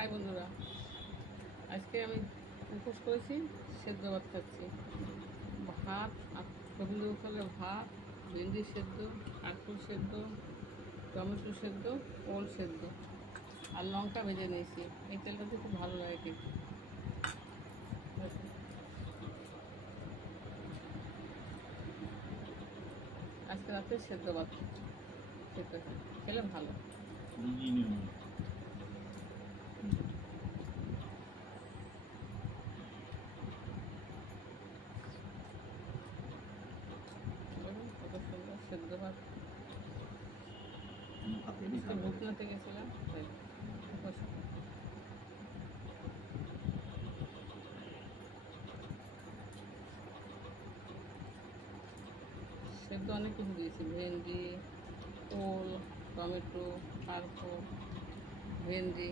High বন্ধুরা, আজকে আমি উপোস করেছি, সেদ্ধ ভাত খাচ্ছি। ভাত আর রবীন্দ্র উঠালে ভাত, ভেন্ডি সেদ্ধ, কাঁকরোল সেদ্ধ, টমেটো সেদ্ধ, ওল সেদ্ধ আর লঙ্কা ভেজে নিয়েছি। এই তেলটাতে খুব ভালো লাগে খেতে। আজকে রাতে সেদ্ধ ভাত সেদ্ধ খেলে ভালো। কত সুন্দর সেদ্ধ ভাত। ভুটনাতে গেছিলাম তাই সেদ্ধ অনেক কিছু দিয়েছি, ভেন্ডি, ওল, টমেটো, কাঁকরোল, ভেন্ডি,